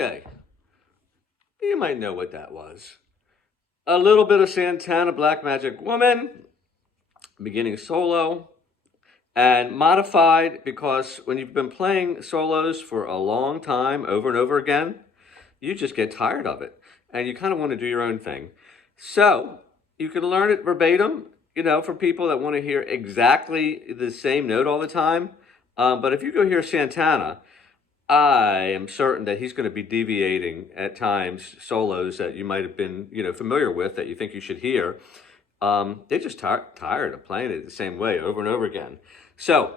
Okay, you might know what that was. A little bit of Santana, Black Magic Woman, beginning solo, and modified because when you've been playing solos for a long time, over and over again, you just get tired of it, and you kind of want to do your own thing. So you can learn it verbatim, for people that want to hear exactly the same note all the time. But if you go hear Santana, I am certain that he's going to be deviating at times solos that you might have been, familiar with that you think you should hear. They're just tired of playing it the same way over and over again. So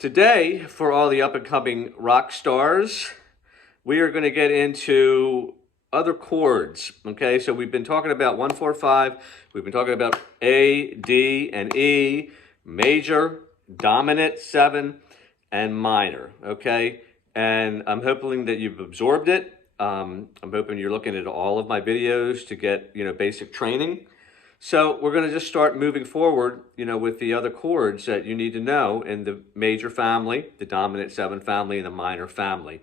today, for all the up-and-coming rock stars, we are going to get into other chords. Okay, so we've been talking about 1, 4, 5. We've been talking about A, D, and E, major, dominant 7, and minor. Okay. And I'm hoping that you've absorbed it. I'm hoping you're looking at all of my videos to get, basic training. So we're going to just start moving forward, with the other chords that you need to know in the major family, the dominant 7 family, and the minor family.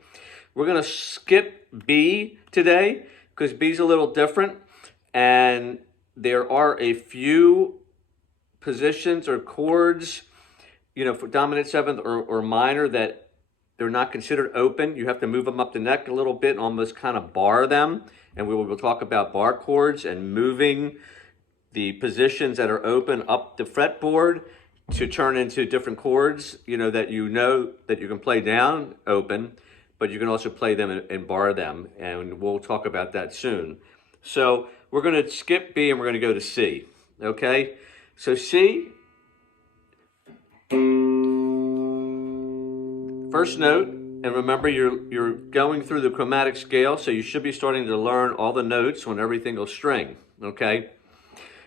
We're going to skip B today because B is a little different. And there are a few positions or chords, for dominant 7th or minor that they're not considered open. You have to move them up the neck a little bit and almost kind of bar them. And we will talk about bar chords and moving the positions that are open up the fretboard to turn into different chords, that that you can play down open, but you can also play them and bar them. And we'll talk about that soon. So we're going to skip B and we're going to go to C. Okay? So C, first note, and remember you're going through the chromatic scale, so you should be starting to learn all the notes on every single string, okay?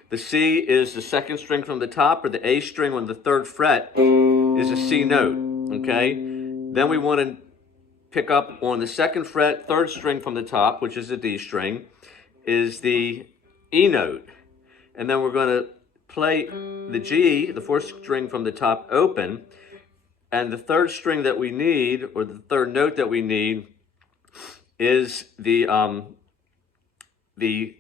The C is the 2nd string from the top, or the A string on the 3rd fret is a C note, okay? Then we want to pick up on the 2nd fret, 3rd string from the top, which is the D string, is the E note. And then we're going to play the G, the 4th string from the top, open. And the 3rd string that we need, or the 3rd note that we need, is the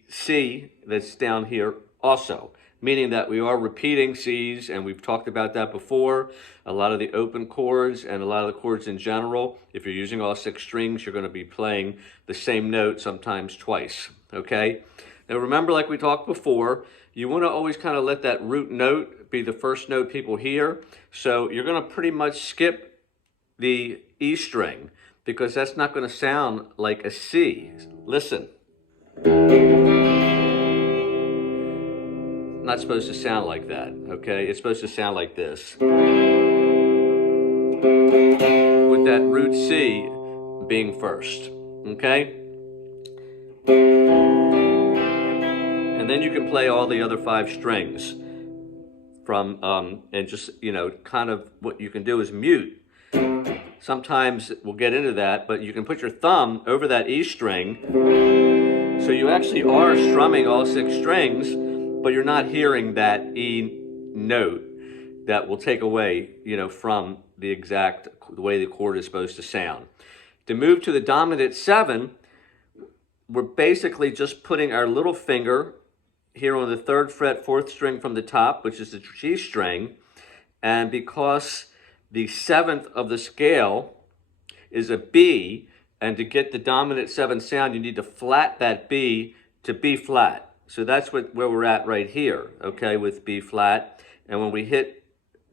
C that's down here also, meaning that we are repeating C's, and we've talked about that before. A lot of the open chords and a lot of the chords in general, if you're using all 6 strings, you're going to be playing the same note sometimes twice, okay? Now remember, like we talked before, you want to always kind of let that root note be the first note people hear. So you're going to pretty much skip the E string because that's not going to sound like a C. Listen. Not supposed to sound like that, okay? It's supposed to sound like this. With that root C being first, okay? And then you can play all the other 5 strings from, and just, kind of what you can do is mute. Sometimes we'll get into that, but you can put your thumb over that E string. So you actually are strumming all 6 strings, but you're not hearing that E note that will take away, from the way the chord is supposed to sound. To move to the dominant 7, we're basically just putting our little finger here on the 3rd fret, 4th string from the top, which is the G string. And because the 7th of the scale is a B, and to get the dominant 7 sound, you need to flat that B to B flat. So that's where we're at right here, okay, with B flat. And when we hit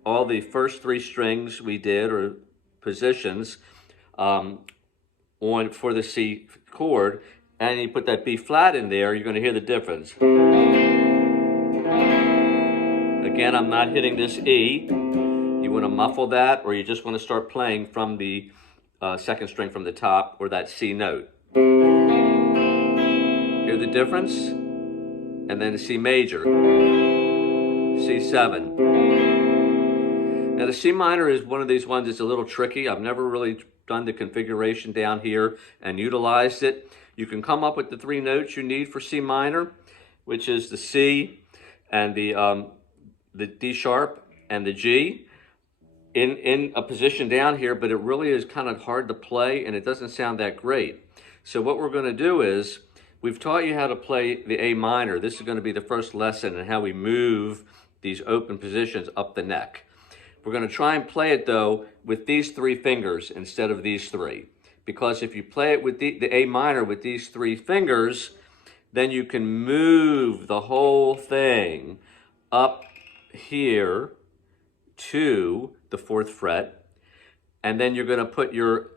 all the first 3 strings we did, or positions, for the C chord, and you put that B flat in there, you're going to hear the difference. Again, I'm not hitting this E. You want to muffle that, or you just want to start playing from the 2nd string from the top, or that C note. Hear the difference? And then the C major, C7. Now the C minor is one of these ones that's a little tricky. I've never really done the configuration down here and utilized it. You can come up with the 3 notes you need for C minor, which is the C and the D sharp and the G in a position down here, but it really is kind of hard to play and it doesn't sound that great. So what we're going to do is, we've taught you how to play the A minor. This is going to be the first lesson in how we move these open positions up the neck. We're going to try and play it, though, with these 3 fingers instead of these 3. Because if you play it with the A minor with these 3 fingers, then you can move the whole thing up here to the 4th fret. And then you're going to put your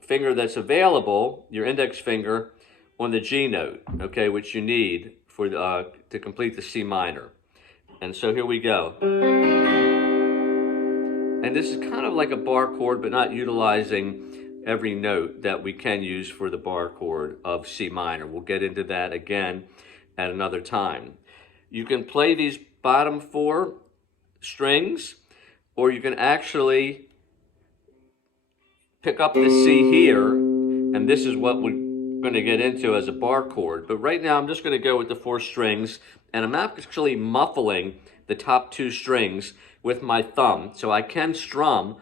finger that's available, your index finger, on the G note, okay, which you need for to complete the C minor. And so here we go. And this is kind of like a bar chord, but not utilizing every note that we can use for the bar chord of C minor. We'll get into that again at another time. You can play these bottom 4 strings, or you can actually pick up the C here, and this is what we're going to get into as a bar chord. But right now I'm just going to go with the 4 strings, and I'm actually muffling the top 2 strings with my thumb. So I can strum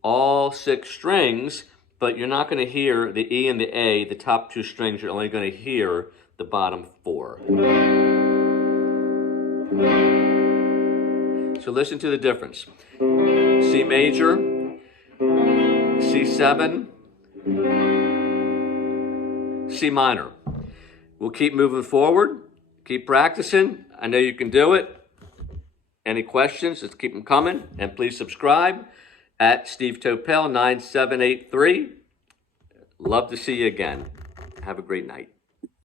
all 6 strings, but you're not going to hear the E and the A, the top 2 strings. You're only going to hear the bottom 4. So listen to the difference. C major, C7, C minor. We'll keep moving forward, keep practicing. I know you can do it. Any questions, let's keep them coming. And please subscribe at Steve Topel 9783. Love to see you again. Have a great night.